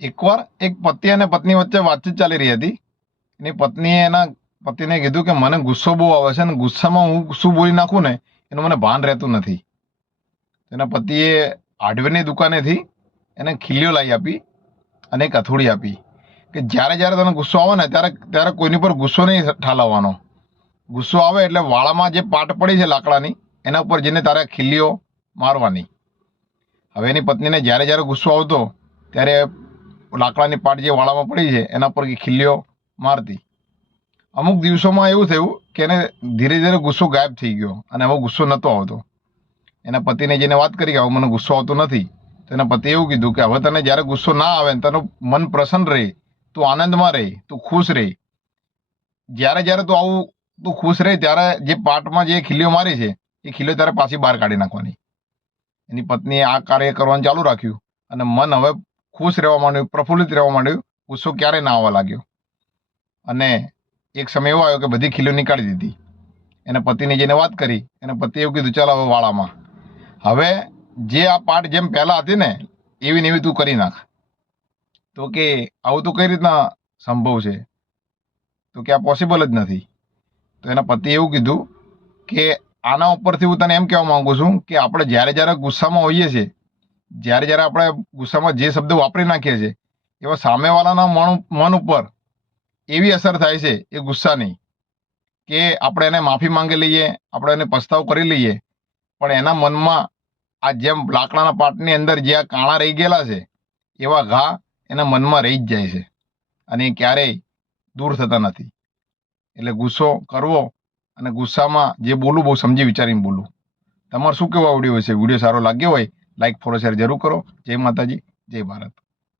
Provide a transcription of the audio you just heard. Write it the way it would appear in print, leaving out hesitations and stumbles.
એકવાર એક પતિ અને પત્ની વચ્ચે વાતચીત ચાલી રહી હતી. એની પત્નીએ એના પતિને કીધું કે મને ગુસ્સો બહુ આવે છે અને ગુસ્સામાં હું શું બોલી નાખું ને એનું મને ભાન રહેતું નથી. એના પતિએ હાર્ડવેરની દુકાનેથી એને ખીલીઓ લાવી આપી અને એક હથોડી આપી કે જ્યારે જ્યારે તને ગુસ્સો આવે ને ત્યારે ત્યારે કોઈની પર ગુસ્સો નહીં ઠાલવવાનો. ગુસ્સો આવે એટલે વાળામાં જે પાટ પડી છે લાકડાની એના ઉપર જઈને તારે ખીલીઓ મારવાની. હવે એની પત્નીને જ્યારે જ્યારે ગુસ્સો આવતો ત્યારે લાકડાની પાટ જે વાળામાં પડી છે એના પર ખીલીઓ મારતી. અમુક દિવસોમાં એવું થયું કે એને ધીરે ધીરે ગુસ્સો ગાયબ થઈ ગયો અને હવે ગુસ્સો નહોતો આવતો. એના પતિને જેને વાત કરી કે હવે મને ગુસ્સો આવતો નથી, તો એના પતિએ એવું કીધું કે હવે તને જ્યારે ગુસ્સો ના આવે ને તારું મન પ્રસન્ન રહે, તું આનંદમાં રહે, તું ખુશ રહે, જ્યારે જ્યારે તું ખુશ રહે ત્યારે જે પાટમાં જે ખીલીઓ મારી છે એ ખીલીઓ તારે પાછી બહાર કાઢી નાખવાની. એની પત્નીએ આ કાર્ય કરવાનું ચાલુ રાખ્યું અને મન હવે ખુશ રહેવા માંડ્યું, પ્રફુલ્લિત રહેવા માંડ્યું, ગુસ્સો ક્યારેય ના આવવા લાગ્યો. અને એક સમય એવો આવ્યો કે બધી ખીલીઓ નીકાળી દીધી. એના પતિને જેને વાત કરી એને પતિએ એવું કીધું ચાલ હવે વાળામાં હવે જે આ પાટ જેમ પહેલા હતી ને એવી ને એવી તું કરી નાખ. તો કે આવું તો કઈ રીતના સંભવ છે? તો કે આ પોસિબલ જ નથી. તો એના પતિએ એવું કીધું કે આના ઉપરથી હું તને એમ કહેવા માંગુ છું કે આપણે જ્યારે જ્યારે ગુસ્સામાં હોઈએ છીએ, જ્યારે જ્યારે આપણે ગુસ્સામાં જે શબ્દો વાપરી નાખીએ છીએ એવા સામેવાળાના મન ઉપર એવી અસર થાય છે એ ગુસ્સાની કે આપણે એને માફી માંગી લઈએ, આપણે એને પસ્તાવ કરી લઈએ, પણ એના મનમાં આ જેમ લાકડાના પાટની અંદર જે આ કાણા રહી ગયેલા છે એવા ઘા એના મનમાં રહી જ જાય છે અને એ ક્યારેય દૂર થતા નથી. એટલે ગુસ્સો કરવો અને ગુસ્સામાં જે બોલું બહુ સમજી વિચારીને બોલું. તમારે શું કહેવા વિડીયો છે? વિડીયો સારો લાગ્યો હોય લાઈક ફોલો શેર જરૂર કરો. જય માતાજી, જય ભારત.